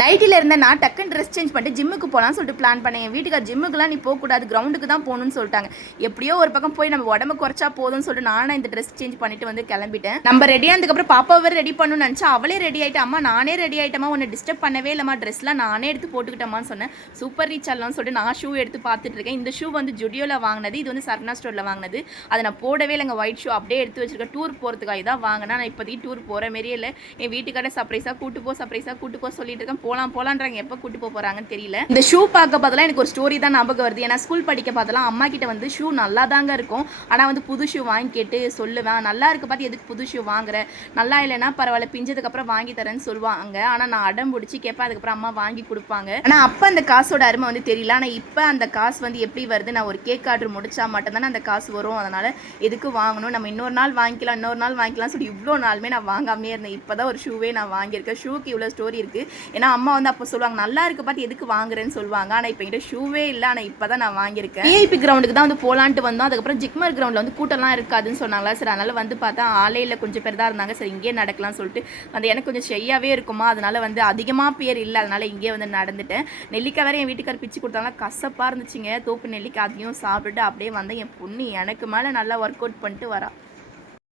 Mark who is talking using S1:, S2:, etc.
S1: நைட்டில் இருந்த நான் டக்குன்னு ட்ரெஸ் சேஞ்ச் பண்ணிட்டு ஜிம்முக்கு போகலான்னு சொல்லிட்டு பிளான் பண்ணேன். என் வீட்டுக்கு ஜிம்முக்குலாம் நீ போகக்கூடாது கிரவுண்டுக்கு தான் போகணும்னு சொல்லிட்டாங்க. எப்படியோ ஒரு பக்கம் போய் நம்ம உடம்பு குறைச்சா போதும்னு சொல்லிட்டு நானே இந்த ட்ரெஸ் சேஞ்ச் பண்ணிட்டு வந்து கிளம்பிட்டேன். நம்ம ரெடி ஆனதுக்கப்புறம் பாப்பாவை ரெடி பண்ணணும்னு நினச்சா அவளே ரெடி ஆயிட்டா. அம்மா நானே ரெடி ஆகிட்டமா உன்னை டிஸ்டர்ப் பண்ணவே இல்லைம்மா. ட்ரெஸ்லாம் நானே எடுத்து போட்டுக்கிட்டோமான்னு சொன்னேன். சூப்பர் ரீச் ஆகலாம்னு சொல்லிட்டு நான் ஷூ எடுத்து பார்த்துட்டு இருக்கேன். இந்த ஷூ வந்து ஜுடியோவில் வாங்கினது இது வந்து சர்ணா ஸ்டோரில் வாங்கினது. அதை நான் போடவே இல்லைங்க ஒயிட் ஷூ அப்படியே எடுத்து வச்சிருக்கேன். டூர் போகிறதுக்காக தான் வாங்கினா நான் இப்போதைக்கு டூர் போகிற மாரியே இல்லை. என் வீட்டுக்கார சர்ப்ரைஸாக கூட்டு போ சர்ப்ரைஸாக கூட்டு போ சொல்லிட்டு இருக்கேன். போகலாம் போகலான்றாங்க எப்போ கூட்டு போக போகிறாங்கன்னு தெரியல. இந்த ஷூ பார்க்க பார்த்தலாம் எனக்கு ஒரு ஸ்டோரி தான் ஞாபகம் வருது. ஏன்னா ஸ்கூல் படிக்க பார்த்தலாம் அம்மா கிட்ட வந்து ஷூ நல்லா தாங்க இருக்கும். ஆனால் வந்து புது ஷூ வாங்கி கேட்டு சொல்லுவேன். நல்லா இருக்க பார்த்து எதுக்கு புது ஷூ வாங்குற? நல்லா இல்லைன்னா பரவாயில்ல பிஞ்சதுக்கப்புறம் வாங்கி தரேன்னு சொல்லுவாங்க. ஆனால் நான் அடம் பிடிச்சி கேட்பேன். அதுக்கப்புறம் அம்மா வாங்கி கொடுப்பாங்க. ஆனால் அப்போ அந்த காசோட அருமை வந்து தெரியல. ஆனால் இப்போ அந்த காசு வந்து எப்படி வருது? நான் ஒரு கேக் ஆர்டர் முடிச்சா மட்டும்தானே அந்த காசு வரும். அதனால் எதுக்கு வாங்கணும்? நம்ம இன்னொரு நாள் வாங்கிக்கலாம் இன்னொரு நாள் வாங்கிக்கலாம் சொல்லி இவ்வளோ நாளுமே நான் வாங்காமே இருந்தேன். இப்போ தான் ஒரு ஷூவே நான் வாங்கியிருக்கேன். ஷூக்கு இவ்வளோ ஸ்டோரி இருக்குது ஏன்னா அம்மா வந்து அப்போ சொல்லுவாங்க நல்லா இருக்கு பார்த்து எதுக்கு வாங்குறேன்னு சொல்லுவாங்க. ஆனால் இப்போ என்கிட்ட ஷூவே இல்லை. ஆனால் இப்போ தான் நான் வாங்கியிருக்கேன். ஏஐபி கிரவுண்டுக்கு தான் வந்து போலான்ட்டு வந்தோம். அதுக்கப்புறம் ஜிக்மர் கிரவுண்டில் வந்து கூட்டம்லாம் இருக்காதுன்னு சொன்னாங்களா? சரி அதனால் வந்து பார்த்தா ஆளே இல்லை. கொஞ்சம் பேர் தான் இருந்தாங்க. சரி இங்கேயே நடக்கலாம்னு சொல்லிட்டு. அந்த எனக்கு கொஞ்சம் ஷெய்யாவே இருக்குமா? அதனால வந்து அதிகமாக பேர் இல்லை. அதனால் இங்கேயே வந்து நடந்துட்டேன். நெல்லிக்காய் வேறு என் வீட்டுக்கார் பிச்சு கொடுத்தாங்கன்னா கசப்பாக இருந்துச்சுங்க. தோப்பு நெல்லிக்காய் அதையும் சாப்பிட்டுட்டு அப்படியே வந்தேன். என் பொண்ணு எனக்கு மேலே நல்லா ஒர்க் அவுட் பண்ணிட்டு வரா.